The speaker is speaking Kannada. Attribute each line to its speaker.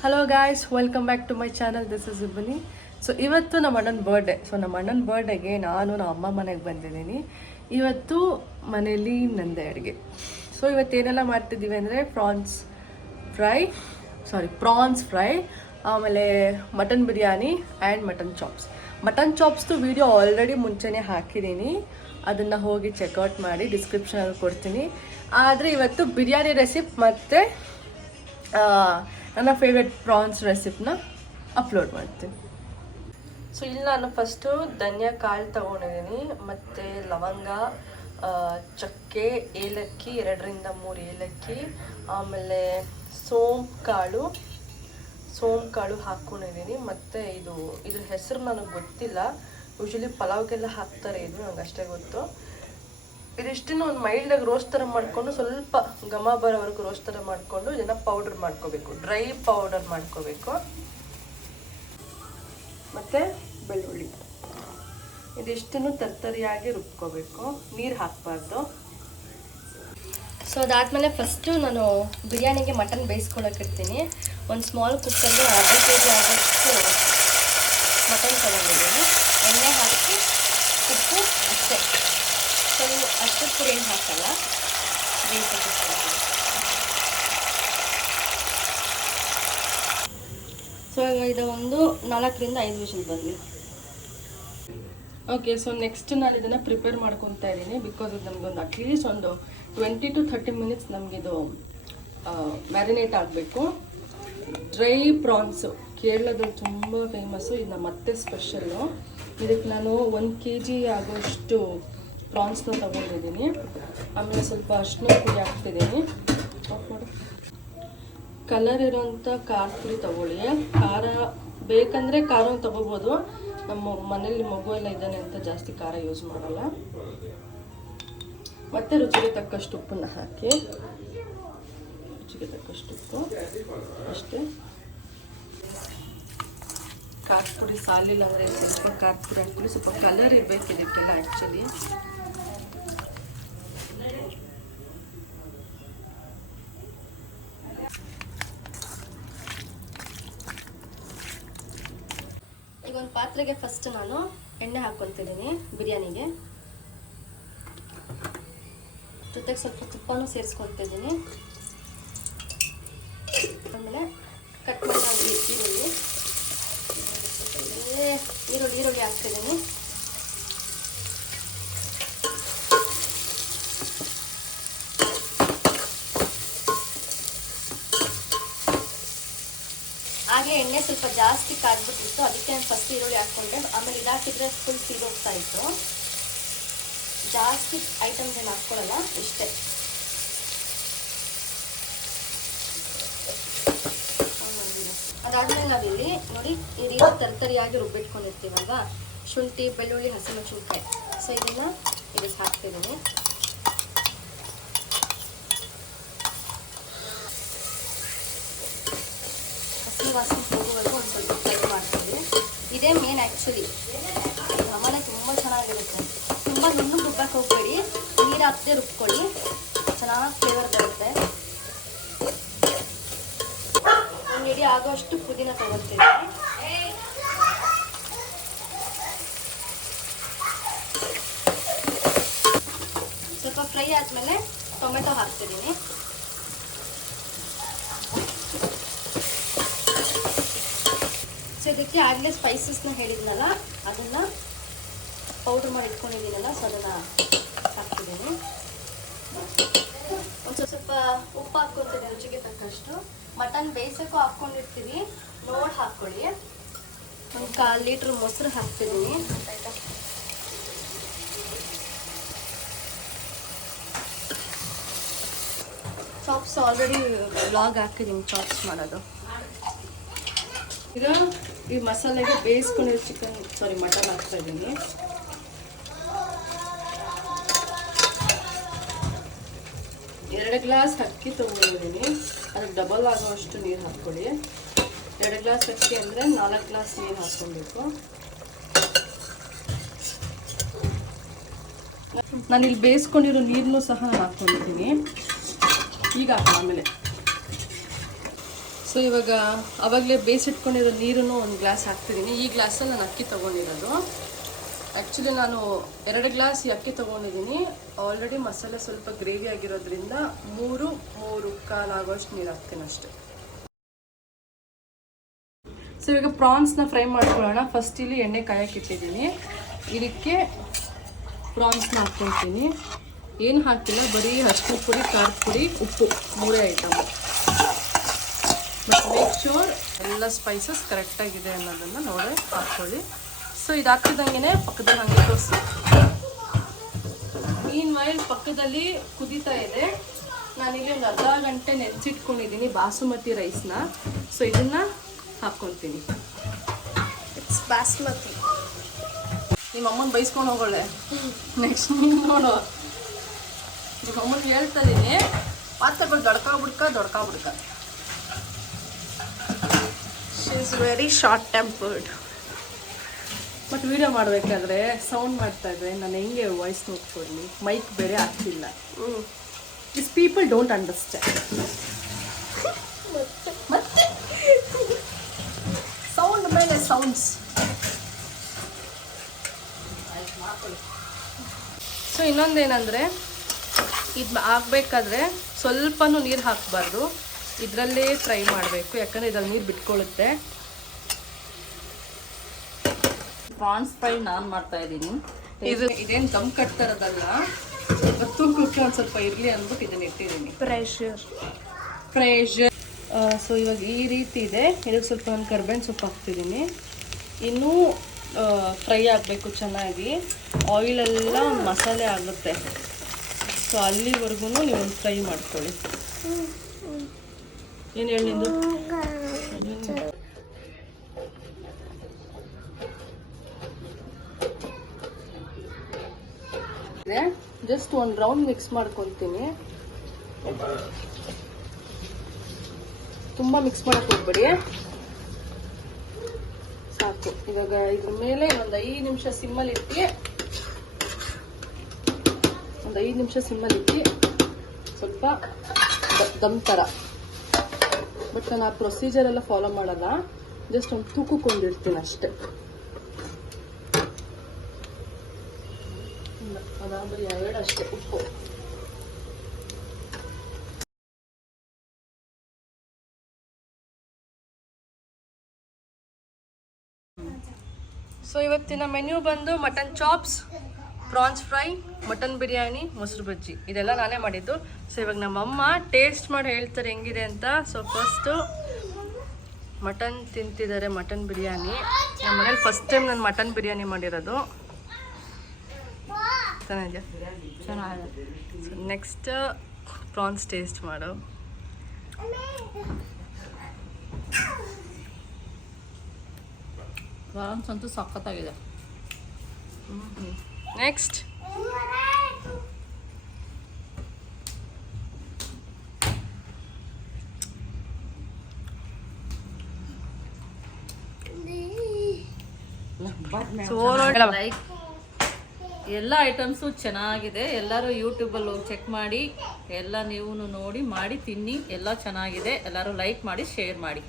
Speaker 1: Hello guys welcome back to my channel this is Ibbani so ಇವತ್ತು ನಮ್ಮ ಅಣ್ಣನ ಬರ್ಡೇ ಸೊ ನಮ್ಮ ಅಣ್ಣನ ಬರ್ಡೇಗೆ ನಾನು ನಮ್ಮ ಅಮ್ಮ ಮನೆಗೆ ಬಂದಿದ್ದೀನಿ. ಇವತ್ತು ಮನೇಲಿ ನಂದೆ ಅಡುಗೆ. ಸೊ ಇವತ್ತೇನೆಲ್ಲ ಮಾಡ್ತಿದ್ದೀವಿ ಅಂದರೆ prawns fry sorry prawns fry ಆಮೇಲೆ mutton biryani and mutton chops mutton ಚಾಪ್ಸ್ದು video already ಮುಂಚೆನೇ ಹಾಕಿದ್ದೀನಿ. ಅದನ್ನು ಹೋಗಿ ಚೆಕ್ಔಟ್ ಮಾಡಿ ಡಿಸ್ಕ್ರಿಪ್ಷನಲ್ಲಿ ಕೊಡ್ತೀನಿ. ಆದರೆ ಇವತ್ತು ಬಿರಿಯಾನಿ ರೆಸಿಪ್ ಮತ್ತು ನನ್ನ ಫೇವ್ರೆಟ್ ಪ್ರಾನ್ಸ್ ರೆಸಿಪಿನ ಅಪ್ಲೋಡ್ ಮಾಡ್ತೀನಿ. ಸೊ ಇಲ್ಲಿ ನಾನು ಫಸ್ಟು ಧನಿಯಾ ಕಾಳು ತೊಗೊಂಡಿದ್ದೀನಿ, ಮತ್ತು ಲವಂಗ ಚಕ್ಕೆ, ಏಲಕ್ಕಿ, ಎರಡರಿಂದ ಮೂರು ಏಲಕ್ಕಿ, ಆಮೇಲೆ ಸೋಂಪು ಕಾಳು ಸೋಂಪು ಕಾಳು ಹಾಕ್ಕೊಂಡಿದ್ದೀನಿ ಮತ್ತು ಇದು, ಇದ್ರ ಹೆಸರು ನನಗೆ ಗೊತ್ತಿಲ್ಲ. ಯೂಶಲಿ ಪಲಾವ್ಗೆಲ್ಲ ಹಾಕ್ತಾರೆ ಇದು ನನಗೆ ಅಷ್ಟೇ ಗೊತ್ತು. ಇದಿಷ್ಟನ್ನು ಒಂದು ಮೈಲ್ಡಾಗಿ ರೋಸ್ಟ್ ಥರ ಮಾಡಿಕೊಂಡು ಸ್ವಲ್ಪ ಘಮ ಬರೋವರೆಗೂ ರೋಸ್ಟ್ ಥರ ಮಾಡಿಕೊಂಡು ಇದನ್ನು ಪೌಡರ್ ಮಾಡ್ಕೋಬೇಕು. ಡ್ರೈ ಪೌಡರ್ ಮಾಡ್ಕೋಬೇಕು. ಮತ್ತು ಬೆಳ್ಳುಳ್ಳಿ. ಇದಿಷ್ಟನ್ನು ತರ್ತರಿಯಾಗಿ ರುಬ್ಕೋಬೇಕು. ನೀರು ಹಾಕಬಾರ್ದು. ಸೊ ಅದಾದಮೇಲೆ ಫಸ್ಟು ನಾನು ಬಿರಿಯಾನಿಗೆ ಮಟನ್ ಬೇಯಿಸ್ಕೊಳಕ್ಕೆ ಇಡ್ತೀನಿ. ಒಂದು ಸ್ಮಾಲ್ ಕುಕ್ಕರ್ಗೆ ಅರ್ಧ ಕೆ ಜಿ ಆಗೋಷ್ಟು ಮಟನ್ ತೊಗೊಂಡಿದ್ದೀನಿ. ಎಣ್ಣೆ ಹಾಕಿ, ಉಪ್ಪು ನೀವು ಅಷ್ಟು ಪುಡಿ ಏನು ಹಾಕಲ್ಲ. ಸೊ ಇದು ಒಂದು ನಾಲ್ಕರಿಂದ ಐದು ವಿಷಲ್ ಬರಲಿ ಓಕೆ ಸೊ ನೆಕ್ಸ್ಟ್ ನಾನು ಇದನ್ನು ಪ್ರಿಪೇರ್ ಮಾಡ್ಕೊತಾ ಇದ್ದೀನಿ ಬಿಕಾಸ್ ಇದು ನಮಗೊಂದು ಅಟ್ಲೀಸ್ಟ್ ಒಂದು ಟ್ವೆಂಟಿ ಟು ಥರ್ಟಿ ಮಿನಿಟ್ಸ್ ನಮಗಿದು ಮ್ಯಾರಿನೇಟ್ ಆಗಬೇಕು. ಡ್ರೈ ಪ್ರಾನ್ಸು ಕೇರಳದಲ್ಲಿ ತುಂಬ ಫೇಮಸ್ಸು ಇದು ನಮ್ಮ ಮತ್ತೆ ಸ್ಪೆಷಲ್ಲು ಇದಕ್ಕೆ ನಾನು ಒಂದು ಕೆ ಜಿ ಆಗೋಷ್ಟು ಪ್ರಾನ್ಸ್ನ ತೊಗೊಂಡಿದ್ದೀನಿ. ಆಮೇಲೆ ಸ್ವಲ್ಪ ಅರ್ಶಿನ ಪುಡಿ ಹಾಕ್ತಿದ್ದೀನಿ. ಕಲರ್ ಇರೋಂಥ ಖಾರ ಪುಡಿ ತಗೊಳ್ಳಿ. ಖಾರ ಬೇಕಂದರೆ ಖಾರ ತೊಗೋಬೋದು. ನಮ್ಮ ಮನೇಲಿ ಮಗು ಎಲ್ಲ ಇದ್ದಾನೆ ಅಂತ ಜಾಸ್ತಿ ಖಾರ ಯೂಸ್ ಮಾಡಲ್ಲ. ಮತ್ತೆ ರುಚಿಗೆ ತಕ್ಕಷ್ಟು ಉಪ್ಪನ್ನ ಹಾಕಿ. ರುಚಿಗೆ ತಕ್ಕಷ್ಟು ಉಪ್ಪು. ಅಷ್ಟೇ. ಖಾರ ಪುಡಿ ಸಾಲಿಲ್ಲ ಅಂದರೆ ಸ್ವಲ್ಪ ಖಾರ ಪುಡಿ ಹಾಕ್ಬಿಡಿ ಸ್ವಲ್ಪ ಕಲರ್ ಇರಬೇಕು ಇದಕ್ಕೆಲ್ಲ ಆ್ಯಕ್ಚುಲಿ ಈಗ ಒಂದು ಪಾತ್ರೆಗೆ ಫಸ್ಟ್ ನಾನು ಎಣ್ಣೆ ಹಾಕ್ಕೊತಿದ್ದೀನಿ ಬಿರಿಯಾನಿಗೆ. ಜೊತೆಗೆ ಸ್ವಲ್ಪ ತುಪ್ಪನೂ ಸೇರಿಸ್ಕೊತಿದ್ದೀನಿ ಆಮೇಲೆ ಕಟ್ ಮಾಡಿ ಈರುಳ್ಳಿ ಏ, ಈರುಳ್ಳಿ ಈರುಳ್ಳಿ ಹಾಕ್ತಿದ್ದೀನಿ ಹಾಗೆ ಎಣ್ಣೆ ಸ್ವಲ್ಪ ಜಾಸ್ತಿ ಕಾದ್ಬಿಟ್ಟಿತ್ತು ಅದಕ್ಕೆ ನಾನು ಫಸ್ಟ್ ಈರುಳ್ಳಿ ಹಾಕ್ಕೊಂಡೆ. ಆಮೇಲೆ ಇದಾಕಿದ್ರೆ ಫುಲ್ ಸೀರೋಗ್ತಾ ಇತ್ತು. ಜಾಸ್ತಿ ಐಟಮ್ಸ್ ಏನು ಹಾಕ್ಕೊಳ್ಳಲ್ಲ ಇಷ್ಟೇ. ಅದಾದ್ಮೇಲೆ ನಾವಿಲ್ಲಿ ನೋಡಿ ಈ ರೀತಿ ತರ್ತರಿಯಾಗಿ ರುಬ್ಬಿಟ್ಕೊಂಡಿರ್ತೀವಲ್ವಾ? ಶುಂಠಿ, ಬೆಳ್ಳುಳ್ಳಿ, ಹಸಿಮೆಣಸಿನ್ಕಾಯಿ. ಸೊ ಇದನ್ನ ಇದಕ್ಕೆ ಹಾಕ್ತಿದ್ದೀನಿ. ವಾಸನೆ ಹೋಗುವವರೆಗೂ ಒಂದು ಸ್ವಲ್ಪ ಫ್ರೈ ಮಾಡ್ತೀವಿ ಇದೇ ಮೇನ್ ಆ್ಯಕ್ಚುಲಿ ಆಮೇಲೆ ತುಂಬ ಚೆನ್ನಾಗಿರುತ್ತೆ. ತುಂಬ ನುಣ್ಣಗೆ ರುಬ್ಬಕ್ಕೆ ಹೋಗ್ಬೇಡಿ. ನೀರು ಹಾಕದೆ ರುಬ್ಕೊಳ್ಳಿ. ಚೆನ್ನಾಗಿ ಫ್ಲೇವರ್ ಬರುತ್ತೆ. ರೆಡಿ ಆಗೋಷ್ಟು ಪುದೀನ ತಗೊಳ್ತೀವಿ ಸ್ವಲ್ಪ ಫ್ರೈ ಆದಮೇಲೆ ಟೊಮೆಟೊ ಹಾಕ್ತಿದ್ದೀನಿ. ಸೊ ಇದಕ್ಕೆ ಆಗಲೇ ಸ್ಪೈಸಸ್ನ ಹೇಳಿದ್ನಲ್ಲ, ಅದನ್ನು ಪೌಡ್ರ್ ಮಾಡಿ ಇಟ್ಕೊಂಡಿದ್ದೀನಲ್ಲ ಸೊ ಅದನ್ನು ಹಾಕ್ತಿದ್ದೀನಿ. ಒಂದು ಸ್ವಲ್ಪ ಸ್ವಲ್ಪ ಉಪ್ಪು ಹಾಕ್ಕೊತೀನಿ, ರುಚಿಗೆ ತಕ್ಕಷ್ಟು. ಮಟನ್ ಬೇಯಿಸೋಕ್ಕೂ ಹಾಕ್ಕೊಂಡಿರ್ತೀವಿ. ನೋಡಿ ಹಾಕ್ಕೊಳ್ಳಿ. ಒಂದು ಕಾಲು ಲೀಟ್ರ್ ಮೊಸರು ಹಾಕ್ತಿದ್ದೀನಿ. ಆಯಿತಾ ಚಾಪ್ಸ್ ಆಲ್ರೆಡಿ ವ್ಲಾಗ್ ಹಾಕಿದ್ದೀನಿ ಚಾಪ್ಸ್ ಮಾಡೋದು. ಈಗ ಈ ಮಸಾಲೆಗೆ ಬೇಯಿಸ್ಕೊಂಡಿರೋ ಚಿಕನ್ ಸಾರಿ ಮಟನ್ ಹಾಕ್ತಾ ಇದ್ದೀನಿ. ಎರಡು ಗ್ಲಾಸ್ ಅಕ್ಕಿ ತೊಗೊಂಡಿದ್ದೀನಿ. ಅದಕ್ಕೆ ಡಬಲ್ ಆಗುವಷ್ಟು ನೀರು ಹಾಕ್ಕೊಳ್ಳಿ. ಎರಡು ಗ್ಲಾಸ್ ಅಕ್ಕಿ ಅಂದರೆ ನಾಲ್ಕು ಗ್ಲಾಸ್ ನೀರು ಹಾಕ್ಕೊಬೇಕು ನಾನು ಇಲ್ಲಿ ಬೇಯಿಸ್ಕೊಂಡಿರೋ ನೀರನ್ನು ಸಹ ಹಾಕ್ಕೊಂಡಿದ್ದೀನಿ. ಈಗ ಆಮೇಲೆ. ಸೊ ಇವಾಗ ಆವಾಗಲೇ ಬೇಯಿಸಿಟ್ಕೊಂಡಿರೋ ನೀರನ್ನು ಒಂದು ಗ್ಲಾಸ್ ಹಾಕ್ತಿದ್ದೀನಿ ಈ ಗ್ಲಾಸಲ್ಲಿ ನಾನು ಅಕ್ಕಿ ತೊಗೊಂಡಿರೋದು. ಆ್ಯಕ್ಚುಲಿ ನಾನು ಎರಡು ಗ್ಲಾಸ್ ಅಕ್ಕಿ ತೊಗೊಂಡಿದ್ದೀನಿ ಆಲ್ರೆಡಿ ಮಸಾಲೆ ಸ್ವಲ್ಪ ಗ್ರೇವಿ ಆಗಿರೋದ್ರಿಂದ ಮೂರು ಮೂರು ಕಾಲು ಆಗೋಷ್ಟು ನೀರು ಹಾಕ್ತೀನಿ ಅಷ್ಟೆ. ಸೊ ಇವಾಗ ಪ್ರಾನ್ಸ್ನ ಫ್ರೈ ಮಾಡ್ಕೊಳ್ಳೋಣ. ಫಸ್ಟ್ ಇಲ್ಲಿ ಎಣ್ಣೆ ಕಾಯಕ್ಕಿಟ್ಟಿದ್ದೀನಿ ಇದಕ್ಕೆ ಪ್ರಾನ್ಸ್ನ ಹಾಕ್ಕೊಳ್ತೀನಿ. ಏನು ಹಾಕಿಲ್ಲ ಬರೀ ಹಸಿರು ಪುಡಿ ಖಾರದ ಪುಡಿ, ಉಪ್ಪು. ಮೂರೇ ಐಟಮ್ ಶೋರ್ ಎಲ್ಲ ಸ್ಪೈಸಸ್ ಕರೆಕ್ಟಾಗಿದೆ ಅನ್ನೋದನ್ನು ನೋಡಿ ಹಾಕ್ಕೊಳ್ಳಿ. ಸೊ ಇದು ಹಾಕಿದಂಗೆ ಪಕ್ಕದಲ್ಲಿ ಹಂಗೆ ತೋರಿಸಿ. ಮೀನ್ ವೈಲ್ ಪಕ್ಕದಲ್ಲಿ ಕುದೀತಾ ಇದೆ. ನಾನಿಲ್ಲಿ ಒಂದು ಅರ್ಧ ಗಂಟೆ ನೆನೆಸಿಟ್ಕೊಂಡಿದ್ದೀನಿ ಬಾಸುಮತಿ ರೈಸ್ನ ಸೊ ಇದನ್ನ ಹಾಕ್ಕೊತೀನಿ
Speaker 2: ಇಟ್ಸ್ ಬಾಸ್ಮತಿ.
Speaker 1: ನಿಮ್ಮ ಅಮ್ಮನ ಬೈಸ್ಕೊಂಡು ಹೋಗೋಳೆ. ನೆಕ್ಸ್ಟ್ ನೀನು ನೋಡು. ನಿಮ್ಮ ಅಮ್ಮನಿಗೆ ಹೇಳ್ತಾ ಇದ್ದೀನಿ ಪಾತ್ರೆಗಳು ದೊಡ್ಕ ಬಿಡ್ಕ.
Speaker 2: Is very short tempered
Speaker 1: but video ಮಾಡಬೇಕಾದ್ರೆ ಸೌಂಡ್ ಮಾಡ್ತಾ ಇದ್ರೆ ನಾನು ಹೆಂಗೆ ವಾಯ್ಸ್ ನೋಡ್ಕೊಳ್ಳಿ ಮೈಕ್ ಬೇರೆ ಆಗ್ತಿಲ್ಲ ಇಸ್ ಪೀಪಲ್ ಡೋಂಟ್ ಅಂಡರ್ಸ್ಟ್ಯಾಂಡ್ ಮತ್ತೆ? ಸೌಂಡ್ ಮೇಲೆ ಸೌಂಡ್ಸ್ ಸೊ ಇನ್ನೊಂದೇನೆಂದರೆ ಇದು ಆಗಬೇಕಾದ್ರೆ ಸ್ವಲ್ಪನೂ ನೀರು ಹಾಕಬಾರ್ದು. ಇದರಲ್ಲೇ ಫ್ರೈ ಮಾಡಬೇಕು ಯಾಕಂದರೆ ಇದ್ರಲ್ಲಿ ನೀರು ಬಿಟ್ಕೊಳ್ಳುತ್ತೆ
Speaker 3: ಪ್ರಾನ್ಸ್ ಫ್ರೈ ನಾನು ಮಾಡ್ತಾ ಇದ್ದೀನಿ.
Speaker 1: ಇದು ಇದೇನು ದಮ್ ಕಟ್ತಾರದಲ್ಲ ಸ್ವಲ್ಪ ಕುಕ್ಕಿ ಒಂದು ಸ್ವಲ್ಪ ಇರಲಿ ಅಂದ್ಬಿಟ್ಟು ಇದನ್ನ ಇಟ್ಟಿದ್ದೀನಿ.
Speaker 2: ಪ್ರೆಷರ್
Speaker 1: ಪ್ರೆಷರ್ ಸೊ ಇವಾಗ ಈ ರೀತಿ ಇದೆ. ಇದಕ್ಕೆ ಸ್ವಲ್ಪ ಒಂದು ಕರ್ಬೇವಿನ ಸೊಪ್ಪು ಹಾಕ್ತಿದ್ದೀನಿ. ಇನ್ನೂ ಫ್ರೈ ಆಗಬೇಕು ಚೆನ್ನಾಗಿ. ಆಯಿಲೆಲ್ಲ ಮಸಾಲೆ ಆಗುತ್ತೆ. ಸೊ ಅಲ್ಲಿವರೆಗೂ ನೀವು ಫ್ರೈ ಮಾಡ್ಕೊಳ್ಳಿ. ಏನು ಹೇಳಿ ನಿಂದು? ಜಸ್ಟ್ ಒಂದು ರೌಂಡ್ ಮಿಕ್ಸ್ ಮಾಡ್ಕೊತೀನಿ. ತುಂಬ ಮಿಕ್ಸ್ ಮಾಡಕ್ ಹೋಗ್ಬೇಡಿ. ಸಾಕು. ಇವಾಗ ಇದ್ರ ಮೇಲೆ ಒಂದು ಐದು ನಿಮಿಷ ಸಿಮ್ಮಲ್ಲಿ ಇಟ್ಟು. ಒಂದು ಐದು ನಿಮಿಷ ಸಿಮ್ಮಲ್ಲಿ ಇಟ್ಟು. ಸ್ವಲ್ಪ ದಮ್ ಥರ ಬಟ್ ನಾನು ಆ ಪ್ರೊಸೀಜರ್ ಎಲ್ಲ ಫಾಲೋ ಮಾಡಲ್ಲ. ಜಸ್ಟ್ ಒಂದು ತೂಕಕ್ಕೊಂಡಿರ್ತೀನಿ ಅಷ್ಟೇ. ಅಷ್ಟೇ, ಉಪ್ಪು. ಸೊ ಇವತ್ತಿನ ಮೆನ್ಯೂ ಬಂದು mutton chops prawns fry mutton biryani ಮೊಸರು ಬಜ್ಜಿ. ಇದೆಲ್ಲ ನಾನೇ ಮಾಡಿದ್ದು. ಸೊ ಇವಾಗ ನಮ್ಮಮ್ಮ ಟೇಸ್ಟ್ ಮಾಡಿ ಹೇಳ್ತಾರೆ ಹೆಂಗಿದೆ ಅಂತ. ಸೊ ಫಸ್ಟು ಮಟನ್ ತಿಂತಿದ್ದಾರೆ ಮಟನ್ ಬಿರಿಯಾನಿ. ನಮ್ಮ ಮನೇಲಿ ಫಸ್ಟ್ ಟೈಮ್ ನಾನು ಮಟನ್ ಬಿರಿಯಾನಿ ಮಾಡಿರೋದು. ಚೆನ್ನಾಗಿದೆ
Speaker 3: ಚೆನ್ನಾಗಿದೆ.
Speaker 1: ಸೊ ನೆಕ್ಸ್ಟ್ ಪ್ರಾನ್ಸ್ ಟೇಸ್ಟ್ ಮಾಡು.
Speaker 3: ಪ್ರಾನ್ಸ್ ಅಂತೂ ಸಖತ್ತಾಗಿದೆ. ಲೈಕ್ ಎಲ್ಲ ಐಟಮ್ಸು ಚೆನ್ನಾಗಿದೆ. ಎಲ್ಲರೂ ಯೂಟ್ಯೂಬಲ್ಲಿ ಹೋಗಿ ಚೆಕ್ ಮಾಡಿ ಎಲ್ಲ ನೀವು ನೋಡಿ ಮಾಡಿ ತಿನ್ನಿ ಎಲ್ಲ ಚೆನ್ನಾಗಿದೆ. ಎಲ್ಲರೂ ಲೈಕ್ ಮಾಡಿ ಶೇರ್ ಮಾಡಿ.